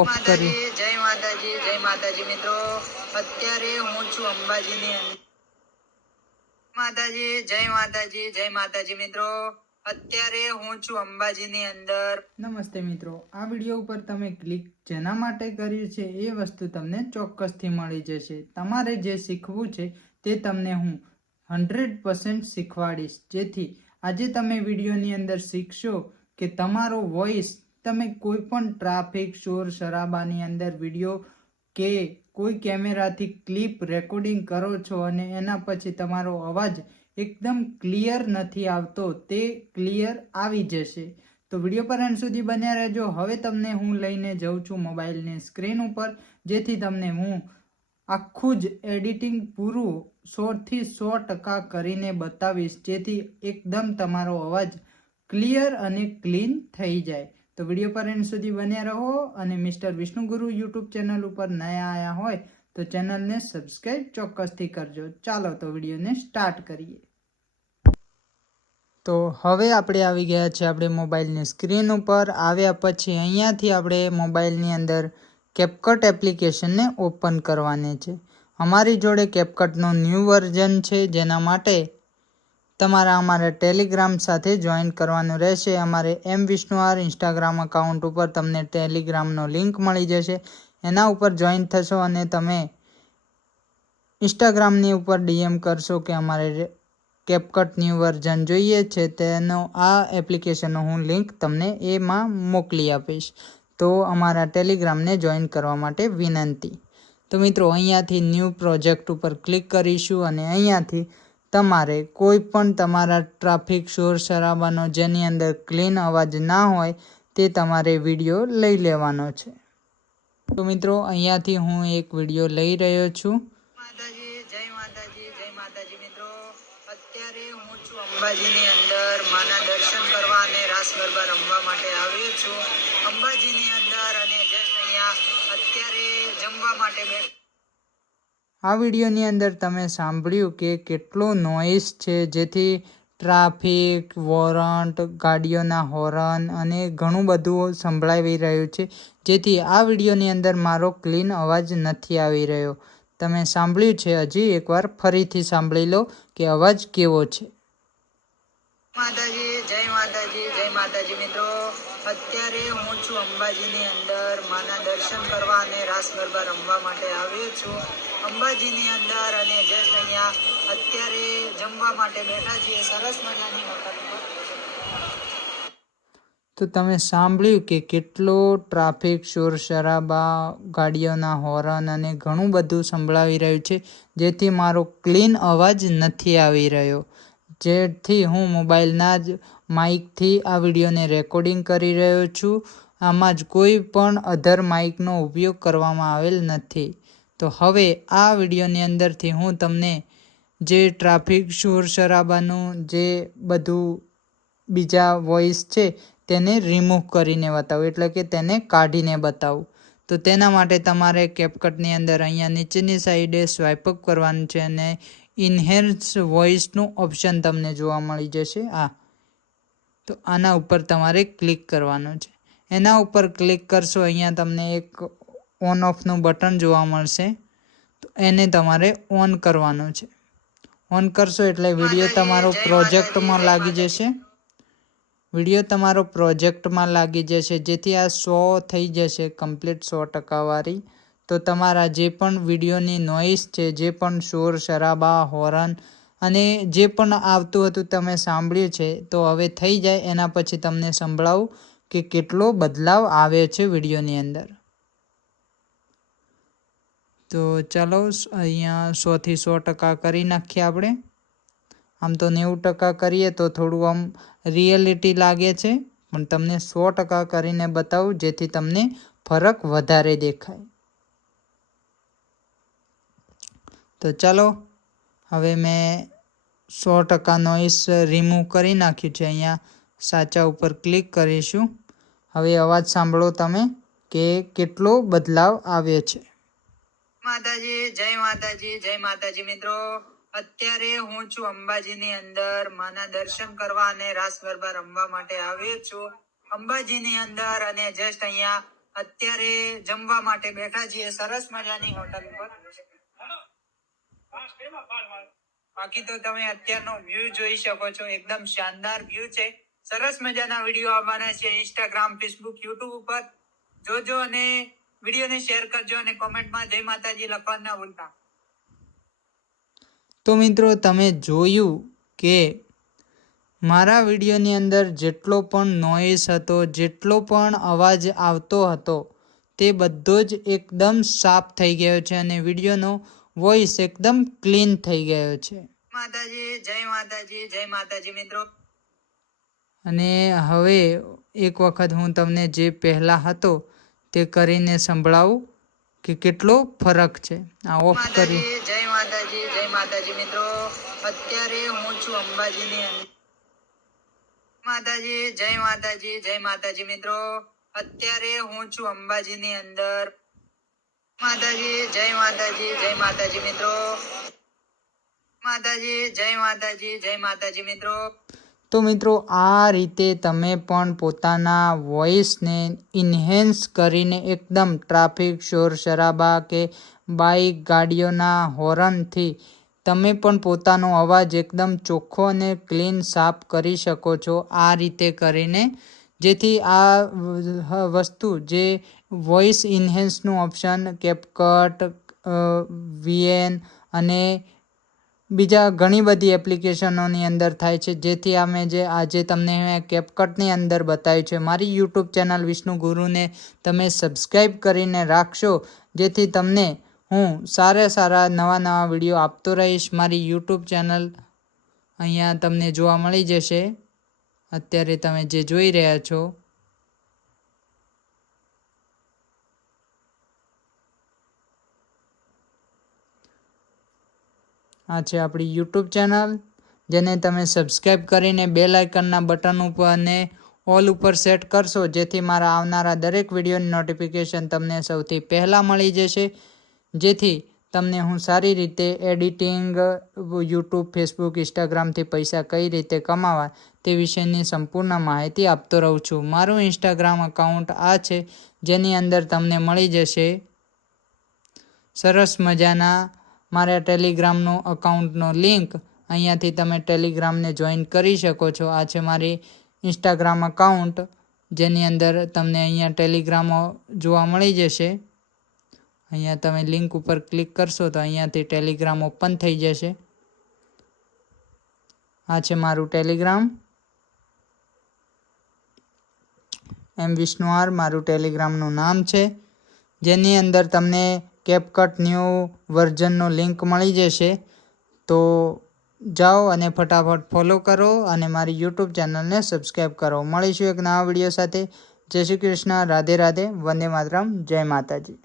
Of કરી જય માતાજી મિત્રો, અત્યારે હું છું અંબાજીની જય માતાજી મિત્રો, અત્યારે હું છું અંબાજીની અંદર. નમસ્તે મિત્રો, આ વિડીયો ઉપર તમે ક્લિક જેના માટે કર્યું છે એ વસ્તુ તમને ચોક્કસથી મળી જશે. તમારે જે શીખવું છે તે તમને હું 100% શીખવાડીશ, જેથી આજે તમે વિડીયોની અંદર શીખશો કે તમારો વોઇસ તમે કોઈ પણ ટ્રાફિક શોર શરાબાની અંદર વિડીયો કે કોઈ કેમેરાથી ક્લિપ રેકોર્ડિંગ કરો છો અને એના પછી તમારો અવાજ એકદમ ક્લિયર નથી આવતો, તે ક્લિયર આવી જશે. તો વિડીયો પર અંત સુધી બન્યા રહેજો. હવે તમને હું લઈને જઉં છું મોબાઈલની સ્ક્રીન ઉપર, જેથી તમને હું આખું જ એડિટિંગ પૂરું 100થી 100% કરીને બતાવીશ, જેથી એકદમ તમારો અવાજ ક્લિયર અને ક્લીન થઈ જાય. તો વિડીયો પર એન્ડ સુધી બન્યા રહો અને મિસ્ટર વિષ્ણુ ગુરુ યુટ્યુબ ચેનલ ઉપર નયા આવ્યા હોય તો ચેનલને સબસ્ક્રાઇબ ચોક્કસથી કરજો. ચાલો તો વિડીયોને સ્ટાર્ટ કરીએ. તો હવે આપણે આવી ગયા છે આપણે મોબાઈલની સ્ક્રીન ઉપર. આવ્યા પછી અહીંયાથી આપણે મોબાઈલની અંદર કેપકટ એપ્લિકેશનને ઓપન કરવાની છે. અમારી જોડે કેપકટનું ન્યૂ વર્ઝન છે, જેના માટે તમારા અમારા ટેલિગ્રામ સાથે જોઈન કરવાનું રહેશે. અમારે એમ વિષ્ણુઆર ઇન્સ્ટાગ્રામ અકાઉન્ટ ઉપર તમને ટેલિગ્રામનો લિંક મળી જશે. એના ઉપર જોઈન થશો અને તમે ઇન્સ્ટાગ્રામની ઉપર ડીએમ કરશો કે અમારે કેપકટ ન્યૂ વર્ઝન જોઈએ છે, તેનો આ એપ્લિકેશનનો હું લિંક તમને એમાં મોકલી આપીશ. તો અમારા ટેલિગ્રામને જોઈન કરવા માટે વિનંતી. તો મિત્રો અહીંયાથી ન્યૂ પ્રોજેક્ટ ઉપર ક્લિક કરીશું અને અહીંયાથી તમારે કોઈ પણ તમારા ટ્રાફિક શોર શરાબાનો જેની અંદર ક્લીન અવાજ ના હોય તે તમારે વિડીયો લઈ લેવાનો છે. તો મિત્રો અહીંયાથી હું એક વિડીયો લઈ રહ્યો છું. જય માતાજી મિત્રો, અત્યારે હું છું અંબાજીની અંદર માના દર્શન કરવા અને રાસ ગરબા રમવા માટે આવ્યો છું અંબાજીની અંદર, અને જસ્ટ અહીંયા અત્યારે જમવા માટે આ વિડીયોની અંદર તમે સાંભળ્યું કે કેટલો નોઇસ છે, જેથી ટ્રાફિક, વોરંટ, ગાડીઓના હોર્ન અને ઘણું બધું સંભળાવી રહ્યું છે, જેથી આ વિડીયોની અંદર મારો ક્લીન અવાજ નથી આવી રહ્યો. તમે સાંભળ્યું છે, હજી એકવાર ફરીથી સાંભળી લો કે અવાજ કેવો છે. જય માતાજી મિત્રો, અત્યારે હું છું અંબાજીની અંદર માના દર્શન કરવા અને રાસ ગરબા રમવા માટે આવ્યો છું અંબાજીની અંદર, અને જસ્ટ અહીંયા અત્યારે જમવા માટે બેઠા છીએ સરસ મજાની હોટલમાં. તો તમે સાંભળ્યું કે કેટલો ટ્રાફિક શોર શરાબા, ગાડીઓના હોર્ન અને ઘણું બધું સંભળાવી રહ્યું છે, જેથી મારો ક્લીન અવાજ નથી આવી રહ્યો. જેથી હું મોબાઈલના જ માઇકથી આ વિડીયોને રેકોર્ડિંગ કરી રહ્યો છું. આમાં જ કોઈ પણ અધર માઇકનો ઉપયોગ કરવામાં આવેલ નથી. તો હવે આ વિડીયોની અંદરથી હું તમને જે ટ્રાફિક શોર શરાબાનું જે બધું બીજા વોઇસ છે તેને રિમૂવ કરીને બતાવું, એટલે કે તેને કાઢીને બતાવું. તો તેના માટે તમારે કેપકટની અંદર અહીંયા નીચેની સાઈડે સ્વાઇપ અપ કરવાનું છે અને ઇન્હેન્સ વોઇસનું ઓપ્શન તમને જોવા મળી જશે. તો આના ઉપર તમારે ક્લિક કરવાનું છે. એના ઉપર ક્લિક કરશો, અહીંયા તમને એક ઓન ઓફનું બટન જોવા મળશે, તો એને તમારે ઓન કરવાનું છે. ઓન કરશો એટલે વિડીયો તમારો પ્રોજેક્ટમાં લાગી જશે. વિડીયો તમારો પ્રોજેક્ટમાં લાગી જશે, જેથી આ 100 થઈ જશે કમ્પ્લીટ 100% વાળી. તો તમારા જે પણ વિડીયોની નોઇસ છે, જે પણ શોર શરાબા, હોર્ન અને જે પણ આવતું હતું તમે સાંભળ્યું છે, તો હવે થઈ જાય. એના પછી તમને સંભળાવું કે કેટલો બદલાવ આવે છે વિડીયોની અંદર. તો ચાલો અહીંયા 100થી 100% કરી નાખીએ આપણે. આમ તો 90% કરીએ તો થોડું આમ રિયલિટી લાગે છે, પણ તમને 100% કરીને બતાવું, જેથી તમને ફરક વધારે દેખાય. તો ચાલો હવે મેં 100% નોઇસ રિમૂવ કરી નાખ્યું છે. અહીંયા સાચા ઉપર ક્લિક કરીશું. હવે અવાજ સાંભળો તમે કે કેટલો બદલાવ આવ્યો છે. જય માતાજી મિત્રો, અત્યારે હું છું અંબાજીની અંદર માના દર્શન કરવા અને રાસ ગરબા રમવા માટે આવ્યો છું અંબાજીની અંદર, અને જસ્ટ અહીંયા અત્યારે જમવા માટે બેઠા છીએ સરસ મજાની હોટલ પર. બાકી તો તમે અત્યારનો વ્યૂ જોઈ શકો છો, એકદમ શાનદાર વ્યૂ છે. સરસ મજાના વિડીયો આવવાના છે ઇન્સ્ટાગ્રામ, ફેસબુક, યુટ્યુબ ઉપર. જોજો અને વિડીયોને શેર કરજો અને કોમેન્ટમાં જય માતાજી લખવાનું ના ભૂલતા. તો મિત્રો તમે જોયું કે મારા વિડીયોની અંદર જેટલો પણ નોઈસ હતો, જેટલો પણ અવાજ આવતો હતો, તે બધો જ એકદમ સાફ થઈ ગયો છે અને વિડીયોનો વોઇસ એકદમ ક્લીન થઈ ગયો છે. માતાજી, જય માતાજી, જય માતાજી મિત્રો. અને હવે એક વખત હું તમને જે પહેલાં હતો તે કરીને સંભળાવું કે કેટલો ફરક છે. આ ઓફ કરી. જય માતાજી, જય માતાજી મિત્રો. અત્યારે હું છું અંબાજીની અંદર. માતાજી, જય માતાજી, જય માતાજી મિત્રો. અત્યારે હું છું અંબાજીની અંદર. માતાજી, જય માતાજી, જય માતાજી મિત્રો. માતાજી, જય માતાજી, જય માતાજી મિત્રો. તો મિત્રો આ રીતે તમે પણ પોતાના વોઇસને ઇન્હેન્સ કરીને એકદમ ટ્રાફિક, શોર શરાબા કે બાઇક, ગાડીઓના હોર્નથી તમે પણ પોતાનો અવાજ એકદમ ચોખ્ખો અને ક્લીન સાફ કરી શકો છો આ રીતે કરીને, જેથી આ વસ્તુ જે વોઇસ ઇન્હેન્સનું ઓપ્શન કેપકટ, VN અને બીજા ઘણી બધી એપ્લિકેશનોની અંદર થાય છે, જેથી અમે જે આજે તમને કેપકટની અંદર બતાવ્યું છે. મારી યુટ્યુબ ચેનલ વિષ્ણુ ગુરુને તમે સબસ્ક્રાઈબ કરીને રાખશો, જેથી તમને હું સારા નવા વિડીયો આપતો રહીશ. મારી યુટ્યુબ ચેનલ અહીંયા તમને જોવા મળી જશે. અત્યારે તમે જે જોઈ રહ્યા છો આ છે આપણી યુટ્યુબ ચેનલ, જેને તમે સબસ્ક્રાઈબ કરીને બેલ આઇકનના બટન ઉપર અને ઓલ ઉપર સેટ કરશો, જેથી મારા આવનારા દરેક વિડીયોની નોટિફિકેશન તમને સૌથી પહેલાં મળી જશે. જેથી તમને હું સારી રીતે એડિટિંગ, યુટ્યુબ, ફેસબુક, ઇન્સ્ટાગ્રામથી પૈસા કઈ રીતે કમાવા તે વિશેની સંપૂર્ણ માહિતી આપતો રહું છું. મારું ઇન્સ્ટાગ્રામ અકાઉન્ટ આ છે, જેની અંદર તમને મળી જશે સરસ મજાના મારા ટેલિગ્રામનો અકાઉન્ટનો લિંક. અહીંયાથી તમે ટેલિગ્રામને જોઈન કરી શકો છો. આ છે મારી ઇન્સ્ટાગ્રામ અકાઉન્ટ, જેની અંદર તમને અહીંયા ટેલિગ્રામ જોવા મળી જશે. અહીંયા તમે લિંક ઉપર ક્લિક કરશો તો અહીંયાથી ટેલિગ્રામ ઓપન થઈ જશે. આ છે મારું ટેલિગ્રામ, વિષ્ણુ આર મારું ટેલિગ્રામનું નામ છે, જેની અંદર તમને કેપકટ ન્યૂ વર્ઝનનું લિંક મળી જશે. તો જાઓ અને ફટાફટ ફોલો કરો અને મારી યુટ્યુબ ચેનલને સબસ્ક્રાઈબ કરો. મળીશું એક નવા વિડીયો સાથે. જય શ્રી કૃષ્ણ, રાધે રાધે, વંદે માતરમ, જય માતાજી.